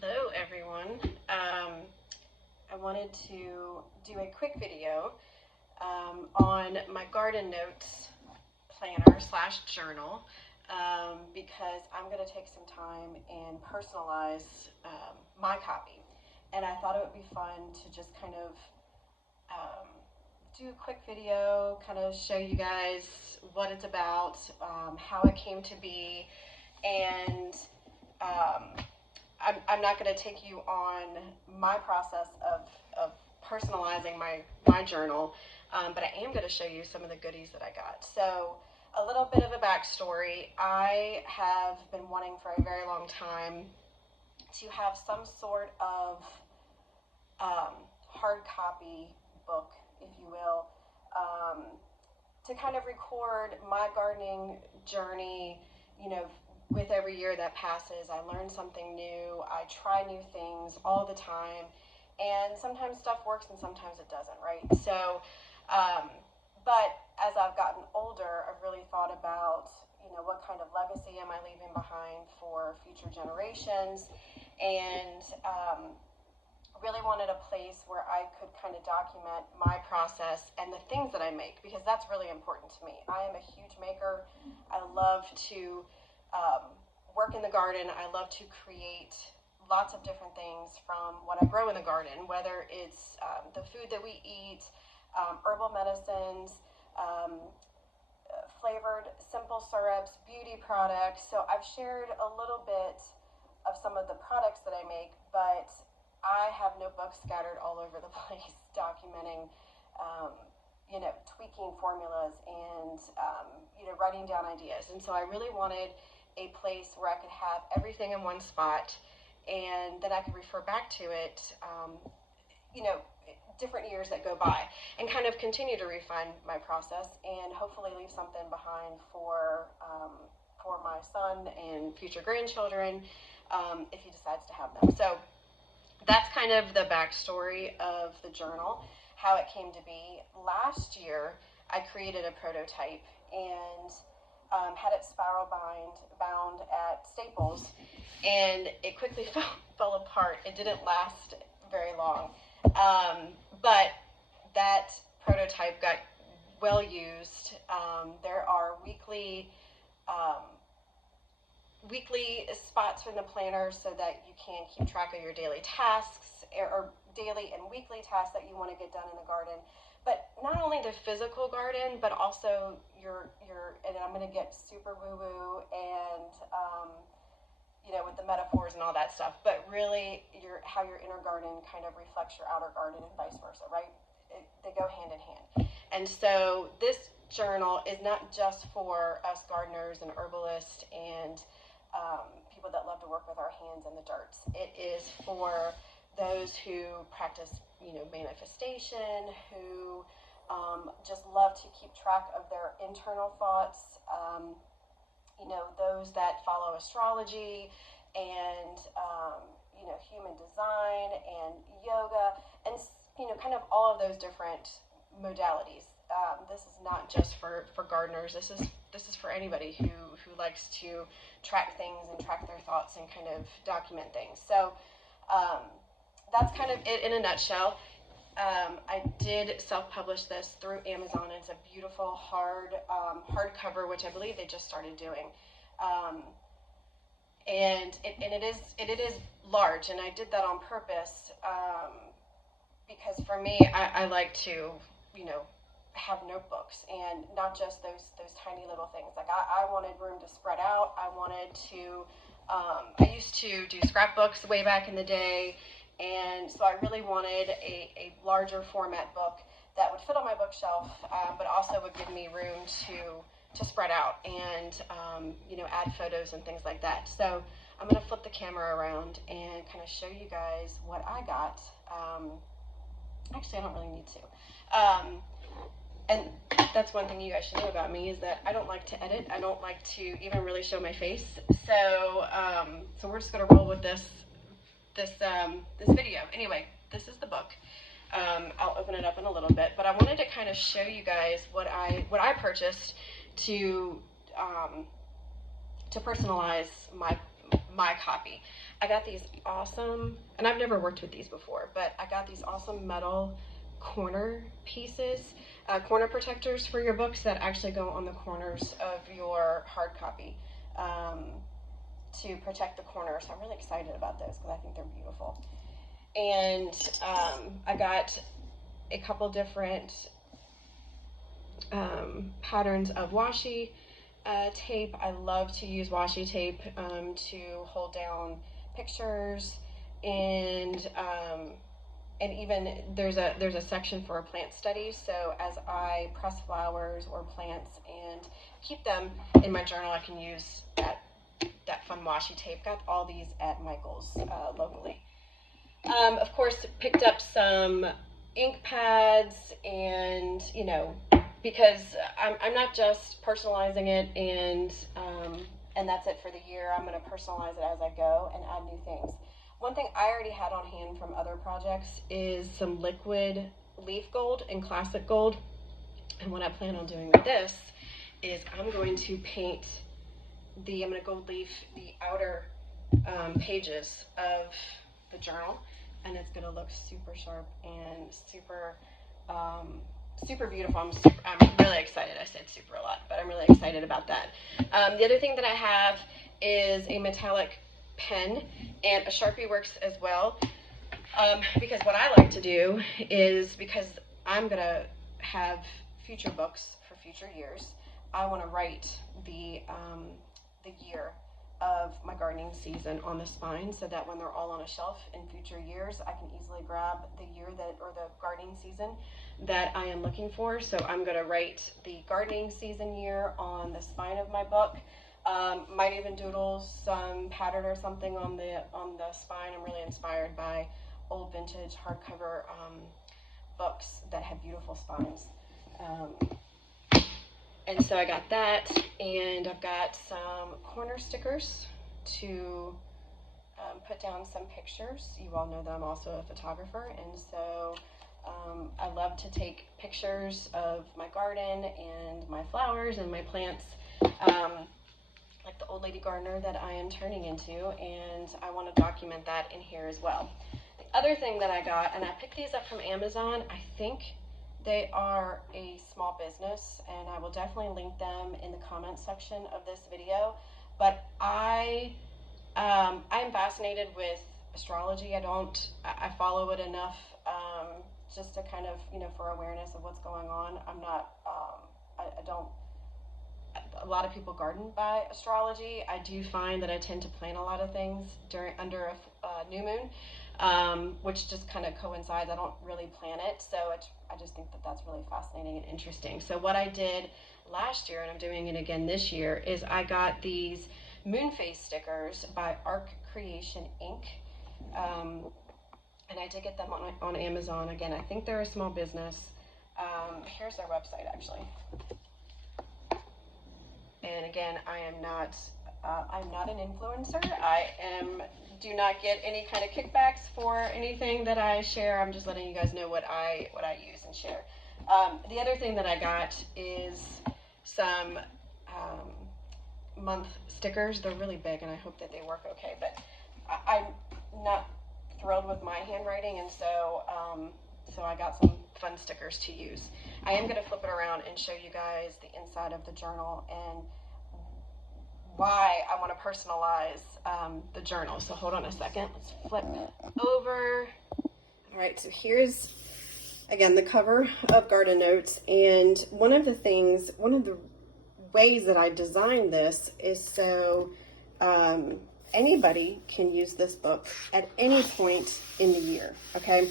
Hello everyone. I wanted to do a quick video on my garden notes planner slash journal because I'm going to take some time and personalize my copy. And I thought it would be fun to just kind of do a quick video, kind of show you guys what it's about, how it came to be, and I'm not going to take you on my process of personalizing my journal, but I am going to show you some of the goodies that I got. So a little bit of a backstory. I have been wanting for a very long time to have some sort of hard copy book, if you will, to kind of record my gardening journey, you know, with every year that passes. I learn something new, I try new things all the time, and sometimes stuff works and sometimes it doesn't, right? So, but as I've gotten older, I've really thought about, you know, what kind of legacy am I leaving behind for future generations, and really wanted a place where I could kind of document my process and the things that I make, because that's really important to me. I am a huge maker. I love to work in the garden. I love to create lots of different things from what I grow in the garden, whether it's the food that we eat, herbal medicines, flavored simple syrups, beauty products. So I've shared a little bit of some of the products that I make, but I have notebooks scattered all over the place documenting, you know, tweaking formulas and, you know, writing down ideas. And so I really wanted a place where I could have everything in one spot, and then I could refer back to it, you know, different years that go by, and kind of continue to refine my process and hopefully leave something behind for my son and future grandchildren, if he decides to have them. So that's kind of the backstory of the journal, how it came to be. Last year, I created a prototype and had it spiral bound at Staples, and it quickly fell apart. It didn't last very long, but that prototype got well used. There are weekly spots in the planner so that you can keep track of your daily tasks, or daily and weekly tasks that you want to get done in the garden. But not only the physical garden, but also your and I'm going to get super woo-woo and you know, with the metaphors and all that stuff, but really how your inner garden kind of reflects your outer garden and vice versa, right? They go hand in hand. And so this journal is not just for us gardeners and herbalists and people that love to work with our hands in the dirt. It is for those who practice, you know, manifestation, who just love to keep track of their internal thoughts, you know, those that follow astrology and, you know, human design and yoga, and, you know, kind of all of those different modalities. This is not just for gardeners. This is for anybody who likes to track things and track their thoughts and kind of document things. So that's kind of it in a nutshell. I did self-publish this through Amazon. It's a beautiful hardcover, which I believe they just started doing, and it is large, and I did that on purpose because for me, I like to, you know, have notebooks, and not just those tiny little things. Like I wanted room to spread out. I wanted to. I used to do scrapbooks way back in the day. And so I really wanted a larger format book that would fit on my bookshelf, but also would give me room to spread out and, you know, add photos and things like that. So I'm going to flip the camera around and kind of show you guys what I got. Actually, I don't really need to. And that's one thing you guys should know about me, is that I don't like to edit. I don't like to even really show my face. So, so we're just going to roll with this video. Anyway, this is the book. I'll open it up in a little bit, but I wanted to kind of show you guys what I purchased to personalize my copy. I got these awesome, and I've never worked with these before, but I got these awesome metal corner pieces, corner protectors for your books that actually go on the corners of your hard copy to protect the corners. I'm really excited about those because I think they're beautiful. And I got a couple different patterns of washi tape. I love to use washi tape to hold down pictures, and even there's a section for a plant study. So as I press flowers or plants and keep them in my journal, I can use that fun washi tape. Got all these at Michael's locally. Of course, picked up some ink pads, and because I'm not just personalizing it and that's it for the year. I'm going to personalize it as I go and add new things. One thing I already had on hand from other projects is some liquid leaf gold and classic gold. And what I plan on doing with this is I'm going to paint I'm going to gold leaf the outer pages of the journal, and it's going to look super sharp and super beautiful. I'm really excited. I said super a lot, but I'm really excited about that. The other thing that I have is a metallic pen, and a Sharpie works as well, because what I like to do is, because I'm going to have future books for future years, I want to write the year of my gardening season on the spine, so that when they're all on a shelf in future years, I can easily grab the year or the gardening season that I am looking for. So I'm going to write the gardening season year on the spine of my book. Might even doodle some pattern or something on the spine. I'm really inspired by old vintage hardcover books that have beautiful spines. And so I got that, and I've got some corner stickers to put down some pictures. You all know that I'm also a photographer, and so I love to take pictures of my garden and my flowers and my plants, like the old lady gardener that I am turning into, and I want to document that in here as well. The other thing that I got, and I picked these up from Amazon, I think they are a small business, and I will definitely link them in the comments section of this video. But I'm fascinated with astrology. I follow it enough just to kind of, for awareness of what's going on. I'm not, I don't, a lot of people garden by astrology. I do find that I tend to plan a lot of things under a new moon, which just kind of coincides. I don't really plan it, so I just think that that's really fascinating and interesting. So what I did last year, and I'm doing it again this year, is I got these moon phase stickers by Arc Creation Inc. And I did get them on Amazon. Again, I think they're a small business. Here's their website, actually. And again, I'm not an influencer. Do not get any kind of kickbacks for anything that I share. I'm just letting you guys know what I use and share. The other thing that I got is some month stickers. They're really big, and I hope that they work okay. But I'm not thrilled with my handwriting, and so I got some fun stickers to use. I am going to flip it around and show you guys the inside of the journal and why I want to personalize the journal. So hold on a second. Let's flip over. All right, so here's, again, the cover of Garden Notes. And one of the ways that I designed this is so anybody can use this book at any point in the year, okay?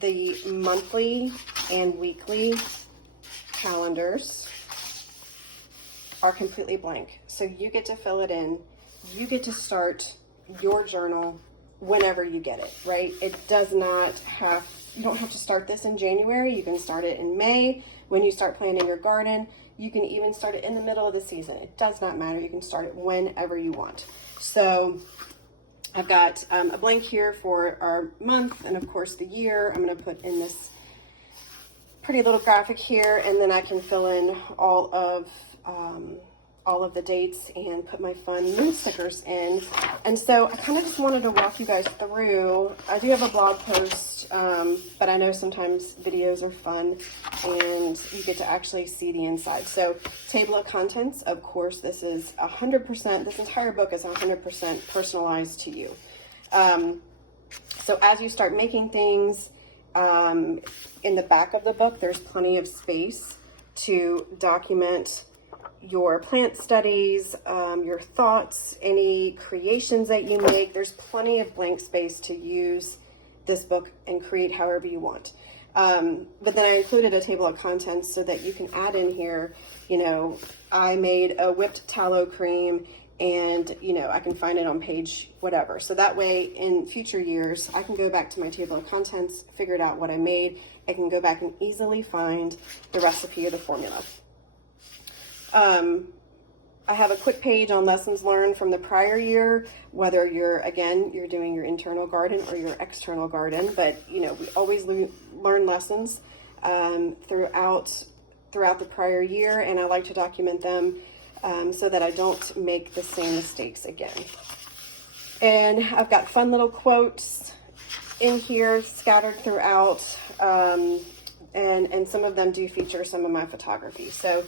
The monthly and weekly calendars are completely blank. So you get to fill it in. You get to start your journal whenever you get it, right? You don't have to start this in January. You can start it in May when you start planting your garden. You can even start it in the middle of the season. It does not matter. You can start it whenever you want. So I've got a blank here for our month, and of course the year. I'm going to put in this pretty little graphic here, and then I can fill in all of all of the dates and put my fun moon stickers in. And so I kind of just wanted to walk you guys through. I do have a blog post, but I know sometimes videos are fun and you get to actually see the inside. So table of contents, of course, this is 100%, this entire book is 100% personalized to you. So as you start making things, in the back of the book, there's plenty of space to document your plant studies, your thoughts, any creations that you make. There's plenty of blank space to use this book and create however you want. But then I included a table of contents so that you can add in here, you know, I made a whipped tallow cream and, you know, I can find it on page whatever. So that way in future years, I can go back to my table of contents, figure out what I made. I can go back and easily find the recipe or the formula. I have a quick page on lessons learned from the prior year, whether you're doing your internal garden or your external garden, but you know, we always learn lessons throughout the prior year, and I like to document them so that I don't make the same mistakes again. And I've got fun little quotes in here scattered throughout, and some of them do feature some of my photography. So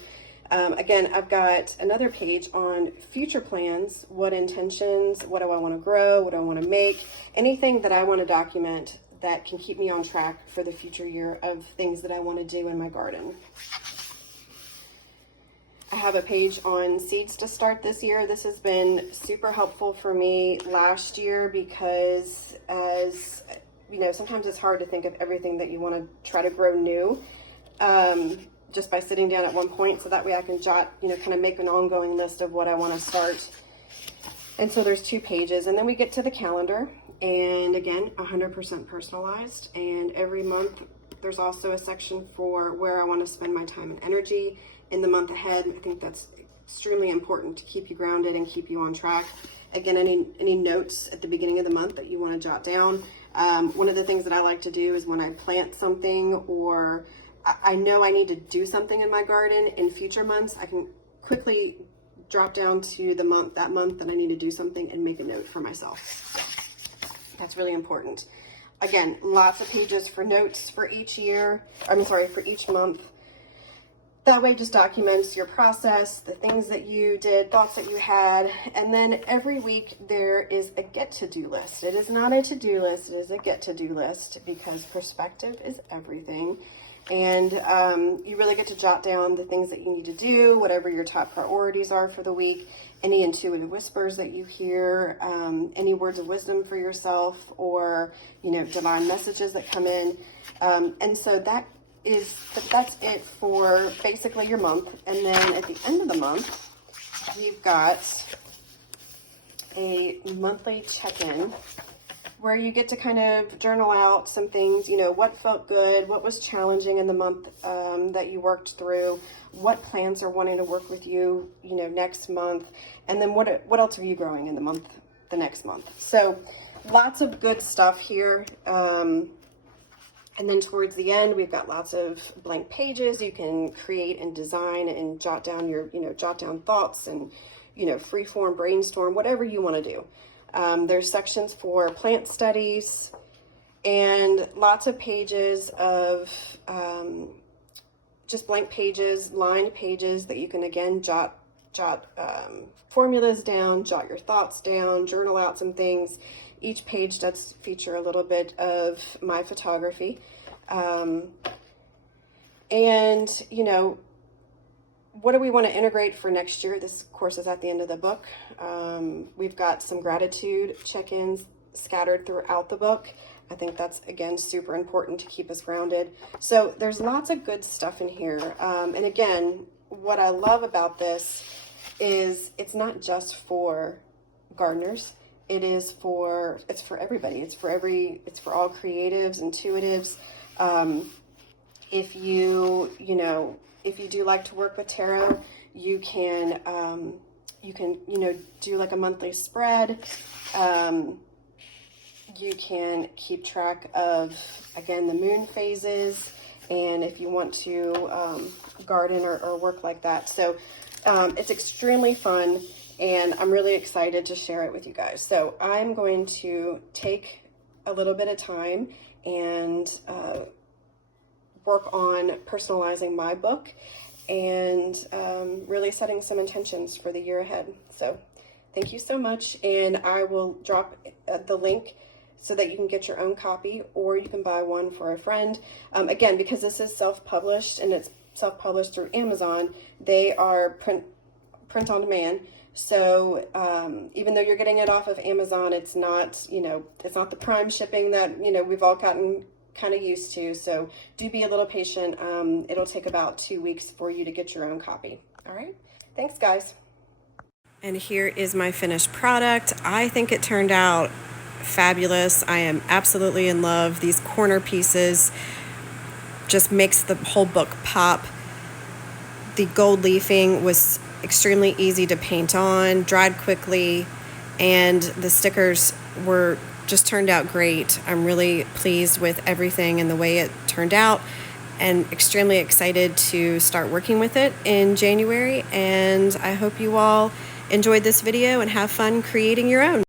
again, I've got another page on future plans, what intentions, what do I want to grow, what do I want to make, anything that I want to document that can keep me on track for the future year of things that I want to do in my garden. I have a page on seeds to start this year. This has been super helpful for me last year because, as you know, sometimes it's hard to think of everything that you want to try to grow new. Just by sitting down at one point, so that way I can jot, you know, kind of make an ongoing list of what I want to start. And so there's 2 pages, and then we get to the calendar, and again, 100% personalized. And every month there's also a section for where I want to spend my time and energy in the month ahead. I think that's extremely important to keep you grounded and keep you on track. Again, any notes at the beginning of the month that you want to jot down. One of the things that I like to do is when I plant something, or I know I need to do something in my garden in future months, I can quickly drop down to the month that I need to do something and make a note for myself. So that's really important. Again, lots of pages for notes for each year. For each month. That way just documents your process, the things that you did, thoughts that you had, and then every week there is a get-to-do list. It is not a to-do list, it is a get-to-do list, because perspective is everything. And you really get to jot down the things that you need to do, whatever your top priorities are for the week, any intuitive whispers that you hear, any words of wisdom for yourself, or, you know, divine messages that come in. And so that's it for basically your month. And then at the end of the month, we've got a monthly check-in where you get to kind of journal out some things, you know, what felt good, what was challenging in the month that you worked through, what plants are wanting to work with you, you know, next month, and then what else are you growing in the next month. So lots of good stuff here. And then towards the end, we've got lots of blank pages. You can create and design and jot down thoughts and, you know, freeform, brainstorm, whatever you want to do. There's sections for plant studies and lots of pages of just blank pages, lined pages that you can, again, jot formulas down, jot your thoughts down, journal out some things. Each page does feature a little bit of my photography. And, you know, what do we want to integrate for next year? This course is at the end of the book. We've got some gratitude check-ins scattered throughout the book. I think that's, again, super important to keep us grounded. So there's lots of good stuff in here. And again, what I love about this is it's not just for gardeners. It's for everybody. It's for all creatives, intuitives. If you do like to work with tarot, you can do like a monthly spread. You can keep track of, again, the moon phases, and if you want to garden or work like that. So It's extremely fun, and I'm really excited to share it with you guys. So I'm going to take a little bit of time and work on personalizing my book and really setting some intentions for the year ahead. So thank you so much, and I will drop the link so that you can get your own copy, or you can buy one for a friend. Again, because this is self-published and it's self-published through Amazon, they are print on demand. So even though you're getting it off of Amazon, it's not, it's not the prime shipping that, we've all gotten kind of used to. So do be a little patient. It'll take about 2 weeks for you to get your own copy. All right. Thanks, guys. And here is my finished product. I think it turned out fabulous. I am absolutely in love. These corner pieces just makes the whole book pop. The gold leafing was extremely easy to paint on, dried quickly, and the stickers were just turned out great. I'm really pleased with everything and the way it turned out, and extremely excited to start working with it in January. And I hope you all enjoyed this video and have fun creating your own.